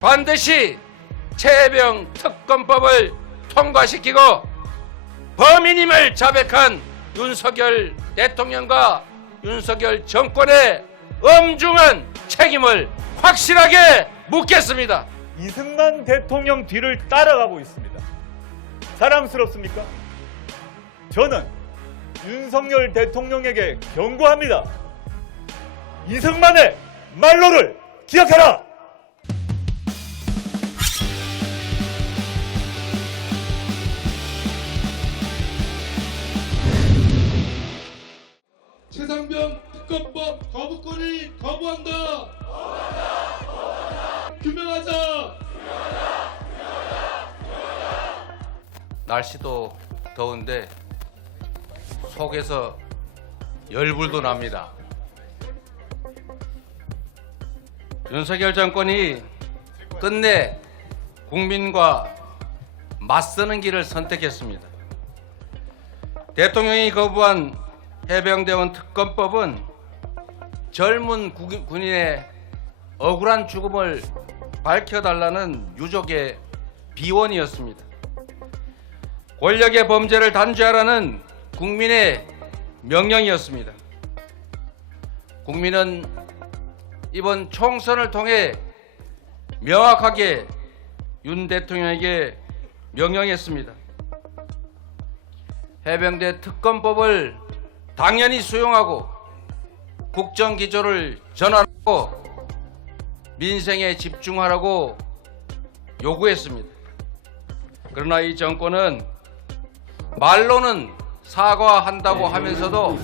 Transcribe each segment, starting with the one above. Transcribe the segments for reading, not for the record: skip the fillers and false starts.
반드시 최혜병 특검법을 통과시키고 범인임을 자백한 윤석열 대통령과 윤석열 정권의 엄중한 책임을 확실하게 묻겠습니다. 이승만 대통령 뒤를 따라가고 있습니다. 자랑스럽습니까? 저는 윤석열 대통령에게 경고합니다. 이승만의 말로를 기억해라! 최상병 특검법 거부권을 거부한다. 규명하자. 날씨도 더운데 속에서 열불도 납니다. 윤석열 정권이 끝내 국민과 맞서는 길을 선택했습니다. 대통령이 거부한 해병대원 특검법은 젊은 군인의 억울한 죽음을 밝혀달라는 유족의 비원이었습니다. 권력의 범죄를 단죄하라는 국민의 명령이었습니다. 국민은 이번 총선을 통해 명확하게 윤 대통령에게 명령했습니다. 해병대 특검법을 당연히 수용하고 국정기조를 전환하고 민생에 집중하라고 요구했습니다. 그러나 이 정권은 말로는 사과한다고 하면서도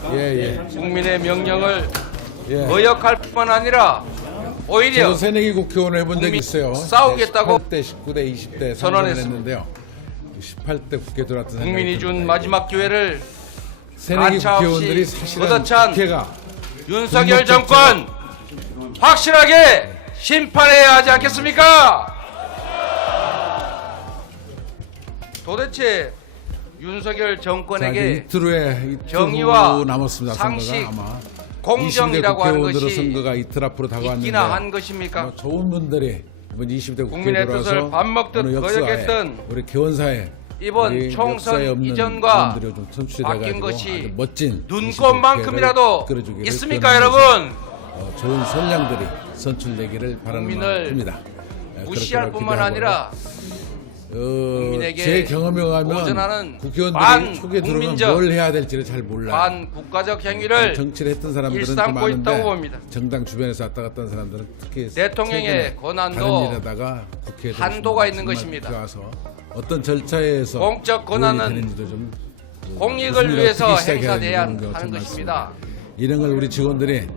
국민의 명령을 거역할 뿐만 아니라 오히려 저 새내기 국회의원 해본 적이 있어요. 싸우겠다고 18대, 19대, 20대 선언했습니다. 했는데요. 18대 국회 들어왔던 국민이 준 마지막 기회를 새내기 가차 국회의원들이 없이 사실은 걷어찬 국회가 윤석열 정권 확실하게 심판해야 하지 않겠습니까? 도대체 윤석열 자, 정권에게 이틀 후에 정의와 남았습니다. 상식, 선거가 아마 공정이라고 20대 하는 국회의원들의 것이 선거가 이틀 앞으로 다가왔는데 있기나 한 것입니까? 좋은 분들이 이번 20대 국회에 국민의 들어와서 뜻을 밥 먹듯 어느 역사에 거역했던 우리 개원사에 이번 우리 총선 역사에 없는 이전과 분들이 좀 선출이 바뀐 돼가지고 것이 아주 멋진 눈꽃만큼이라도 20대 국회를 이끌어주기를 있습니까, 기원하면서 여러분? 좋은 선량들이 선출되기를 바라는 국민을 마음입니다. 무시할 그렇게 뿐만 아니라 국민에게 제 경험에 보존하는 의하면 국회의원들이 속에 들어오면 반국민적, 뭘 해야 될지를 잘 몰라요. 반국가적 행위를 정치를 했던 사람들은 좀 일삼고 있다고 많은데 봅니다. 정당 주변에서 왔다 갔다 한 사람들은 특히 대통령의 최근에 권한도 다른 일에다가 국회에 한도가 있는 정말 것입니다. 들어와서 어떤 절차에 의해서 공적 권한은 공익을 위해서 행사돼야 하는 것입니다. 이런 걸 우리 직원들이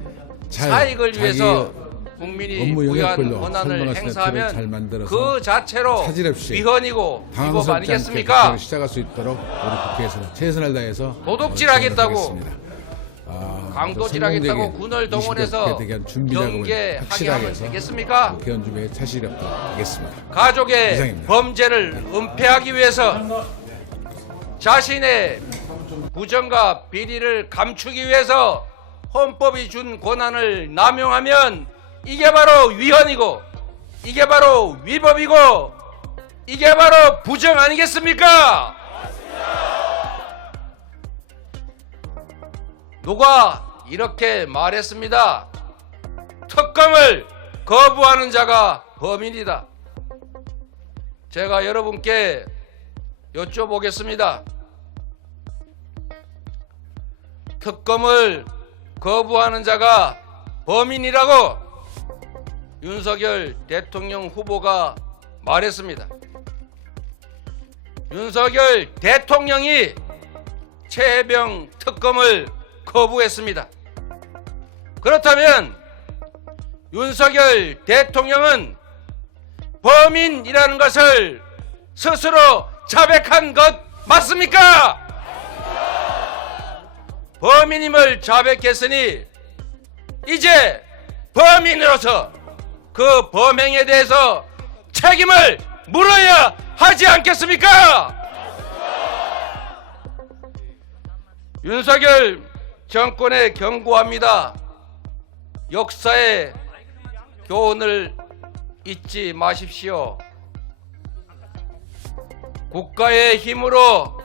잘 사익을 자기 위해서 국민이 업무 부여한 영역별로 권한을 설명할 수 있는 틀을 잘 행사하면 만들어서 그 자체로 차질 없이 위헌이고 위법 당황스럽지 않게 아니겠습니까? 국회를 시작할 수 있도록 우리 국회에서는 최선을 다해서 도둑질하겠다고, 노력하겠습니다. 강도질하겠다고 성공적인 군을 20대 동원해서 국회에 대한 준비 작업을 경계하게 확실하게 하면 해서 되겠습니까? 국회의원 준비에 차질이 없도록 하겠습니다. 가족의 이상입니다. 범죄를 은폐하기 위해서 자신의 부정과 비리를 감추기 위해서 헌법이 준 권한을 남용하면 이게 바로 위헌이고 이게 바로 위법이고 이게 바로 부정 아니겠습니까? 누가 이렇게 말했습니다. 특검을 거부하는 자가 범인이다. 제가 여러분께 여쭤보겠습니다. 특검을 거부하는 자가 범인이라고 윤석열 대통령 후보가 말했습니다. 윤석열 대통령이 최혜병 특검을 거부했습니다. 그렇다면 윤석열 대통령은 범인이라는 것을 스스로 자백한 것 맞습니까? 범인임을 자백했으니 이제 범인으로서 그 범행에 대해서 책임을 물어야 하지 않겠습니까? 윤석열 정권에 경고합니다. 역사의 교훈을 잊지 마십시오. 국가의 힘으로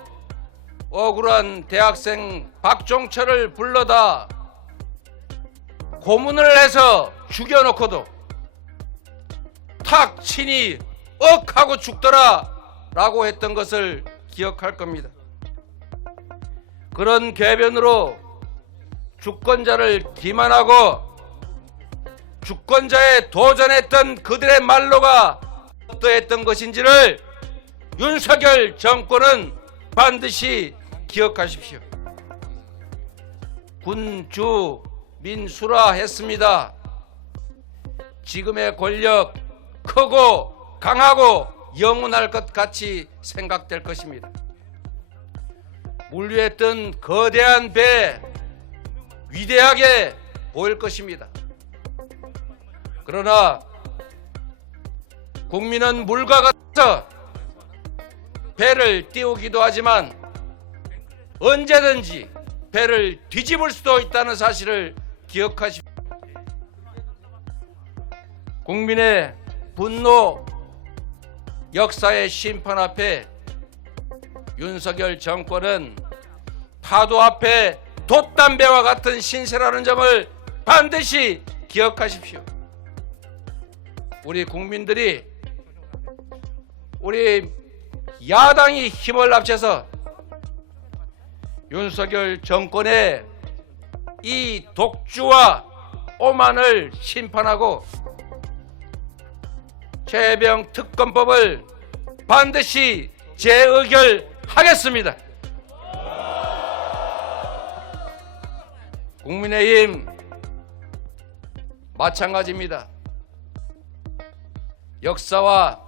억울한 대학생 박종철을 불러다 고문을 해서 죽여놓고도 탁 친히 억하고 죽더라 라고 했던 것을 기억할 겁니다. 그런 궤변으로 주권자를 기만하고 주권자에 도전했던 그들의 말로가 어떠했던 것인지를 윤석열 정권은 반드시 기억하십시오. 군주 민수라 했습니다. 지금의 권력 크고 강하고 영원할 것 같이 생각될 것입니다. 물 위에 뜬 거대한 배 위대하게 보일 것입니다. 그러나 국민은 물과 같아서 배를 띄우기도 하지만 언제든지 배를 뒤집을 수도 있다는 사실을 기억하십시오. 국민의 분노, 역사의 심판 앞에 윤석열 정권은 파도 앞에 돛담배와 같은 신세라는 점을 반드시 기억하십시오. 우리 국민들이, 우리 야당이 힘을 합쳐서 윤석열 정권의 이 독주와 오만을 심판하고 최혜병 특검법을 반드시 재의결하겠습니다. 국민의힘 마찬가지입니다. 역사와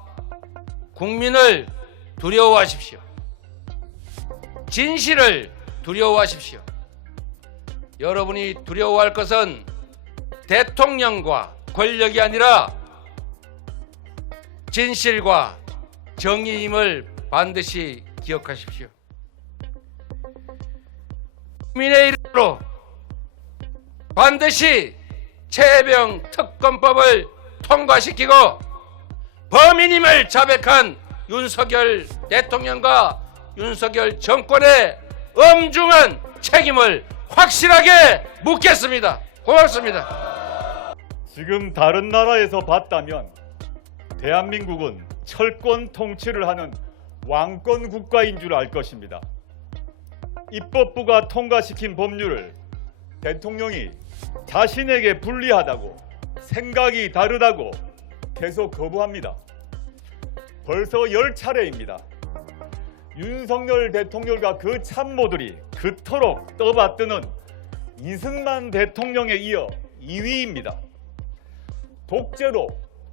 국민을 두려워하십시오. 진실을 두려워하십시오. 여러분이 두려워할 것은 대통령과 권력이 아니라 진실과 정의임을 반드시 기억하십시오. 국민의 이름으로 반드시 최혜병 특검법을 통과시키고 범인임을 자백한 윤석열 대통령과 윤석열 정권의 엄중한 책임을 확실하게 묻겠습니다. 고맙습니다. 지금 다른 나라에서 봤다면 대한민국은 철권 통치를 하는 왕권 국가인 줄 알 것입니다. 입법부가 통과시킨 법률을 대통령이 자신에게 불리하다고, 생각이 다르다고 계속 거부합니다. 벌써 10차례입니다. 윤석열 대통령과 그 참모들이 그토록 떠받드는 이승만 대통령에 이어 2위입니다. 독재로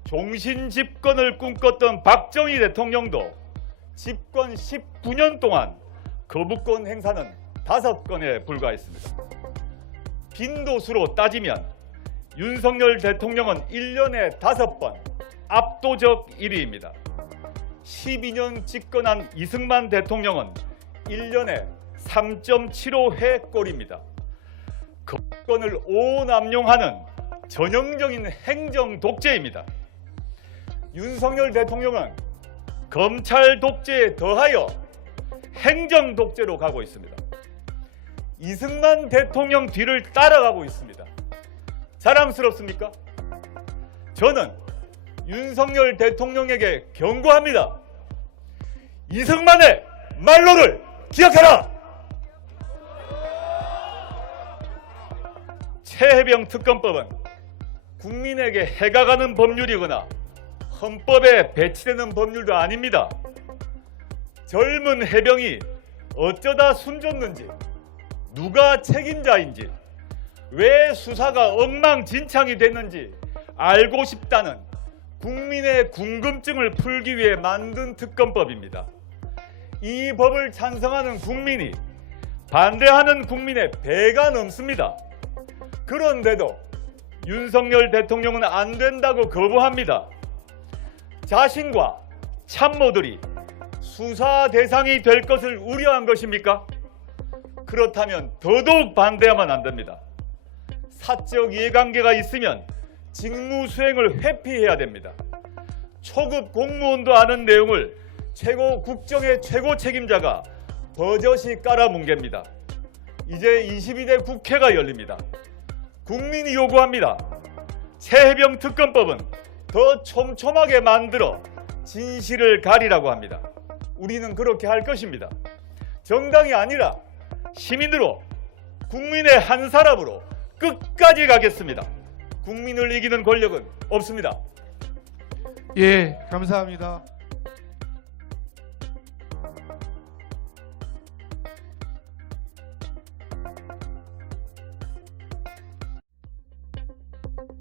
종신 집권을 꿈꿨던 박정희 대통령도 집권 19년 동안 거부권 행사는 5건에 불과했습니다. 빈도수로 따지면 윤석열 대통령은 1년에 5번, 압도적 1위입니다. 12년 집권한 이승만 대통령은 1년에 3.75회 꼴입니다. 거부권을 오남용하는 전형적인 행정 독재입니다. 윤석열 대통령은 검찰 독재에 더하여 행정 독재로 가고 있습니다. 이승만 대통령 뒤를 따라가고 있습니다. 자랑스럽습니까? 저는 윤석열 대통령에게 경고합니다. 이승만의 말로를 기억해라! 최혜병 특검법은 국민에게 해가 가는 법률이거나 헌법에 배치되는 법률도 아닙니다. 젊은 해병이 어쩌다 숨졌는지, 누가 책임자인지, 왜 수사가 엉망진창이 됐는지 알고 싶다는 국민의 궁금증을 풀기 위해 만든 특검법입니다. 이 법을 찬성하는 국민이 반대하는 국민의 배가 넘습니다. 그런데도 윤석열 대통령은 안 된다고 거부합니다. 자신과 참모들이 수사 대상이 될 것을 우려한 것입니까? 그렇다면 더더욱 반대하면 안 됩니다. 사적 이해관계가 있으면 직무 수행을 회피해야 됩니다. 초급 공무원도 아는 내용을 최고 국정의 최고 책임자가 버젓이 깔아뭉갭니다. 이제 22대 국회가 열립니다. 국민이 요구합니다. 최해병 특검법은 더 촘촘하게 만들어 진실을 가리라고 합니다. 우리는 그렇게 할 것입니다. 정당이 아니라 시민으로, 국민의 한 사람으로 끝까지 가겠습니다. 국민을 이기는 권력은 없습니다. 예, 감사합니다.